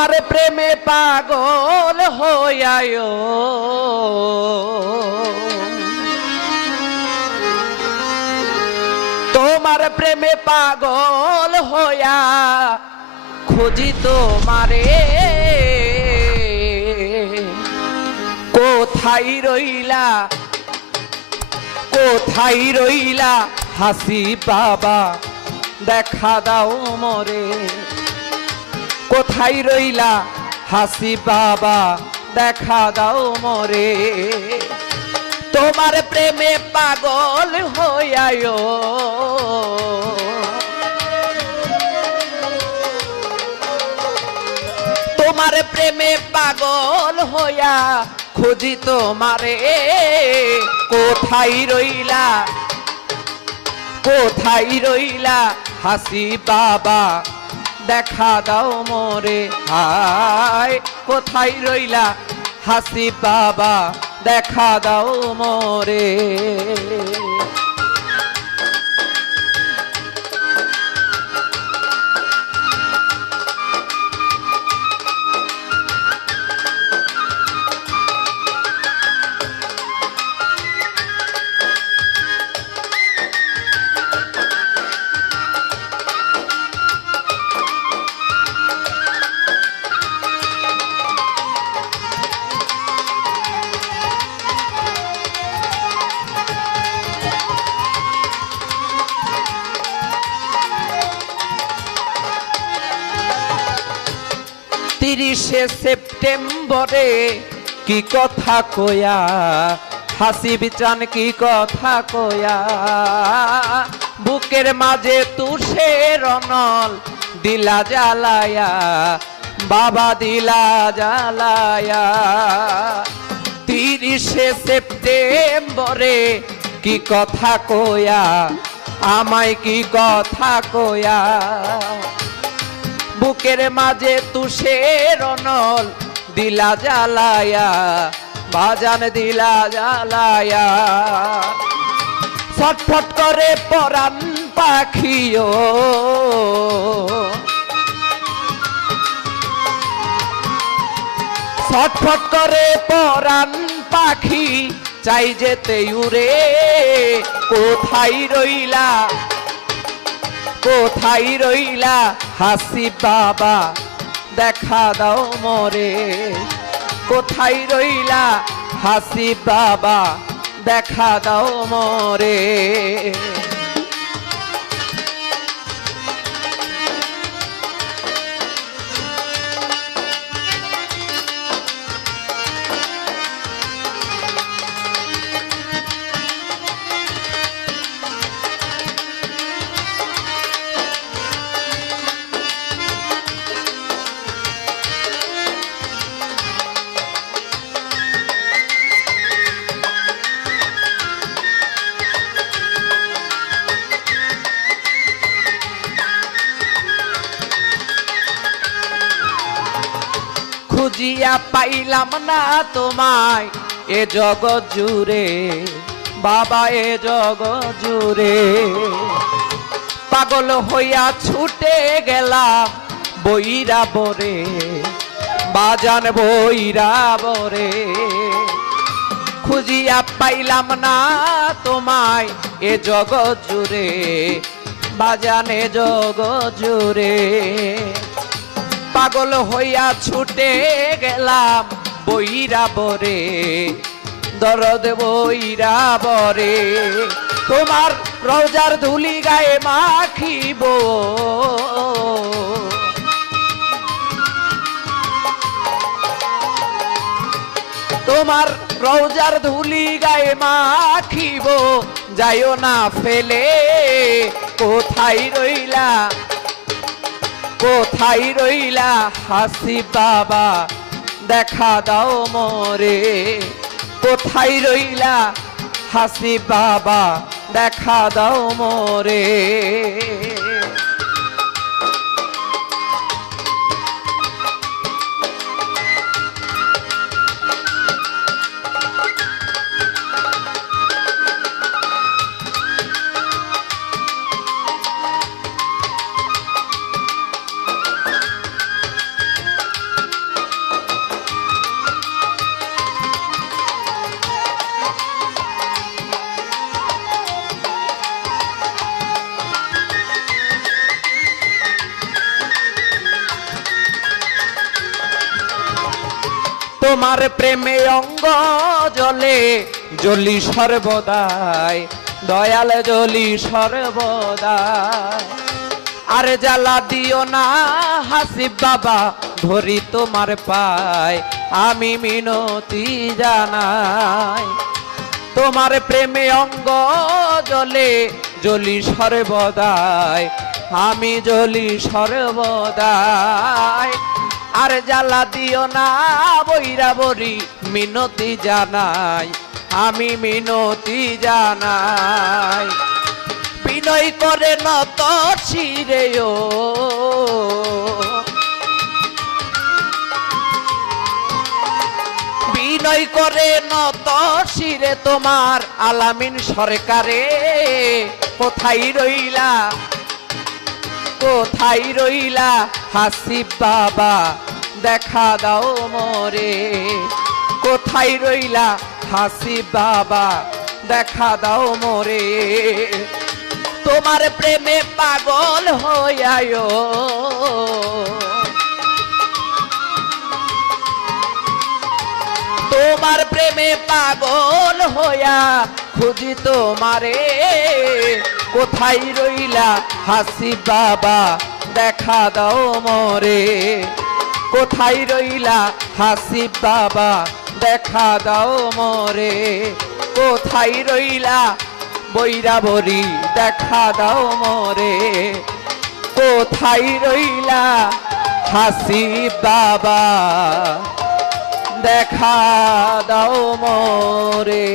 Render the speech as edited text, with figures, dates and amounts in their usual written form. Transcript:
তোমার প্রেমে পাগল হইয়ায় তোমার প্রেমে পাগল হইয়া খুঁজি তোমারে কোথায় রইলা কোথায় রইলা হাসি বাবা দেখা দাও মোরে কোথায় রইলা হাসি বাবা দেখা দাও মোরে তোমার প্রেমে পাগল হইয়ায় তোমার প্রেমে পাগল হইয়া খুঁজি তোমারে কোথায় রইলা কোথায় রইলা হাসি বাবা দেখা দাও মোরে হায় কোথায় রইলা হাসি বাবা দেখা দাও মোরে তিরিশে সেপ্টেম্বরে কি কথা কয়া হাসি বিচান কি কথা কয়া বুকের মাঝে তুষে রনল দিলা জ্বালায়া বাবা দিলা জ্বালায়া তিরিশে সেপ্টেম্বরে কি কথা কয়া আমায় কি কথা কয়া বুকের মাঝে তুষের রনল দিলা জ্বালায়া বাজান দিলা জ্বালায়া ছটফট করে পরাণ পাখিও ছটফট করে পরাণ পাখি চাই যেতে উড়ে কোথায় রইলা কোথায় রইলা হাসি বাবা দেখা দাও মোরে কোথায় রইলা হাসি বাবা দেখা দাও মোরে খুঁজিয়া পাইলাম না তোমায় এ জগৎ জুড়ে বাবা এ জগৎ জুড়ে পাগল হইয়া ছুটে গেলাম বইরা বরে বাজান বইরা বরে খুঁজিয়া পাইলাম না তোমায় এ জগৎ জুড়ে বাজান এ জগৎ জুড়ে পাগল হইয়া ছুটে গেলাম বইরা বরে দরদ বইরা বরে তোমার রওজার ধুলি গায়ে মাখিব তোমার রওজার ধুলি গায়ে মাখিব যাইও না ফেলে কোথায় রইলা কোথায় রইলা হাসি বাবা দেখা দাও মোরে কোথায় রইলা হাসি বাবা দেখা দাও মোরে তোমার প্রেমে অঙ্গ জলে জ্বলি সর্বদাই, দয়াল জ্বলি সর্বদাই। আর জ্বালা দিও না হাসিব বাবা, ধরি তোমার পায় আমি মিনতি জানাই। তোমার প্রেমে অঙ্গ জলে জ্বলি সর্বদাই, আমি জ্বলি সর্বদাই। আর জ্বালা দিও না বৈরাবরী, মিনতি জানাই আমি মিনতি জানাই। বিনয় করে নত শিরে ও, বিনয় করে নত শিরে তোমার আলামিন সরকারে। কোথায় রইলা, কোথায় রইলা হাসিব বাবা, দেখা দাও মোরে। কোথায় রইলা হাসিব বাবা, দেখা দাও মোরে। তোমার প্রেমে পাগল হইয়ায়ো, তোমার প্রেমে পাগল হইয়া খুঁজি তোমারে। কোথায় রইলা হাসিব বাবা, দেখা দাও মোরে। কোথায় রইলা হাসিব বাবা, দেখা দাও মোরে। কোথায় রইলা বৈরাবরী, দেখা দাও মোরে। কোথায় রইলা হাসিব বাবা, দেখা দাও মোরে।